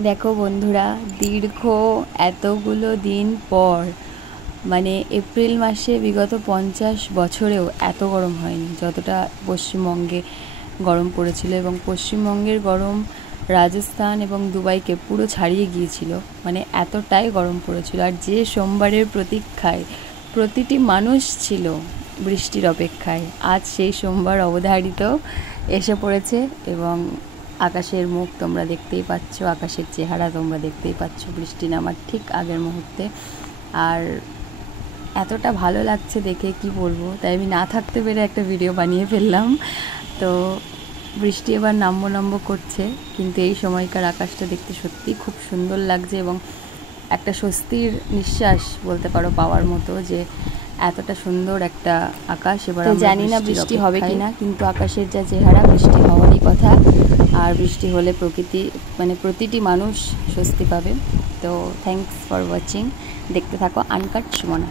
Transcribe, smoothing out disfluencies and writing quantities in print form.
দেখো বন্ধুরা, দীর্ঘ এতগুলো দিন পর মানে এপ্রিল মাসে বিগত 50 বছরেও এত গরম হয়নি যতটা পশ্চিমবঙ্গে গরম পড়েছিল। এবং পশ্চিমবঙ্গের গরম রাজস্থান এবং দুবাইকে পুরো ছাড়িয়ে গিয়েছিল, মানে এতটাই গরম পড়েছিল। আর যে সোমবারের প্রতীক্ষায় প্রতিটি মানুষ ছিল বৃষ্টির অপেক্ষায়, আজ সেই সোমবার অবধারিত এসে পড়েছে। এবং আকাশের মুখ তোমরা দেখতেই পাচ্ছ, আকাশের চেহারা তোমরা দেখতেই পাচ্ছ বৃষ্টি নামার ঠিক আগের মুহূর্তে। আর এতটা ভালো লাগছে দেখে কি বলবো, তাই আমি না থাকতে পেরে একটা ভিডিও বানিয়ে ফেললাম। তো বৃষ্টি এবার নামবো করছে, কিন্তু এই সময়কার আকাশটা দেখতে সত্যিই খুব সুন্দর লাগছে এবং একটা স্বস্তির নিঃশ্বাস বলতে পারো পাওয়ার মতো, যে এতটা সুন্দর একটা আকাশ। এবার জানি না বৃষ্টি হবে কিনা, কিন্তু আকাশের যা চেহারা, বৃষ্টি হওয়ারই কথা। আর বৃষ্টি হলে প্রতিটি মানুষ স্বস্তি পাবে। তো থ্যাঙ্কস ফর ওয়াচিং, দেখতে থাকো আনকাট সুমনা।